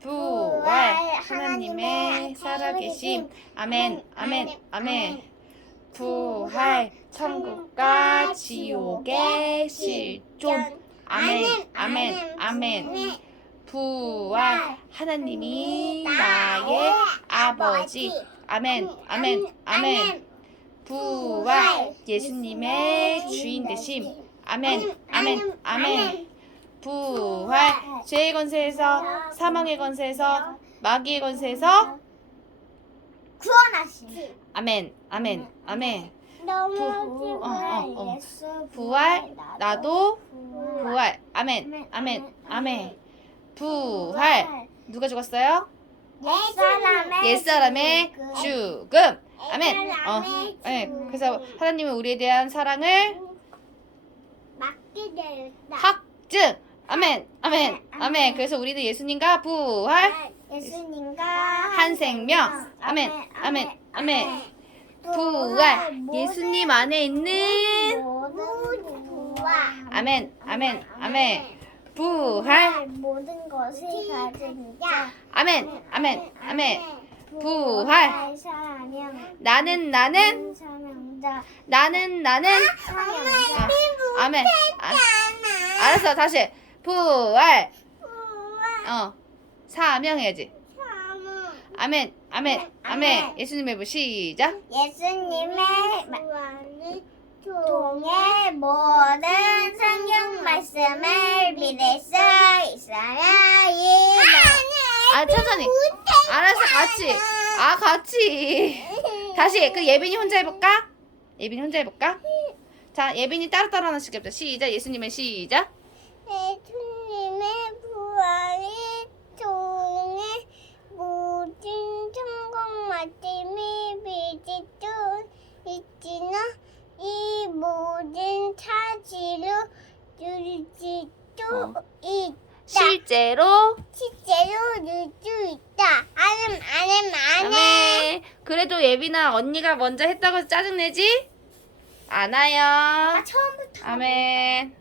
부활 하나님의 살아계심. 아멘 아멘 아멘 부활 천국과 지옥의 실존. 아멘 아멘 아멘 부활 하나님이 나의 아버지. 아멘 아멘 아멘 부활 예수님의 주인 되심. 아멘 아멘. 아멘. 부활 죄의 권세에서 사망의 권세에서 마귀의 권세에서 구원하신 아멘 아멘 아멘. 너무 어, 어, 어. 부활 나도 부활. 아멘 아멘 아멘 부활. 누가 죽었어요? 옛사람의 옛사람의 죽음. 아멘. 어 네. 그래서 하나님은 우리에 대한 사랑을 확증 아멘 아멘 아멘. 그래서 우리도 예수님과 부활. 예수님과 한 생명. 아멘 아멘 아멘 부활 예수님 안에 있는 모든 부활. 아멘 아멘 아멘. 부활. 모든 것을 가진 자. 아멘 아멘 아멘 부활. 사명 나는 나는. 사명자. 나는 나는. 사명자 아, 아멘. 아, 알았어 다시 부활. 어 사명 해야지. 아멘 아멘 아멘. 예수님 의 부 시작. 예수님의 통해 모든 성경 말씀을 믿을 수 있어요. 아 천천히. 알았어 같이. 아. 같이. 다시 그 예빈이 혼자 해볼까? 예빈이 혼자 해볼까? 자 예빈이 따로따로 하나씩 해보자 시작. 예수님의 시작 예수님의 부활이 통해 모든 성경 말씀이 믿을 수 있지나 이 모든 사실을 누릴 수 어. 있다. 실제로 실제로 누릴 수 있다. 아님 아님 아님. 그래도 예빈아 언니가 먼저 했다고 해서 짜증내지 않아요 처음부터. 아멘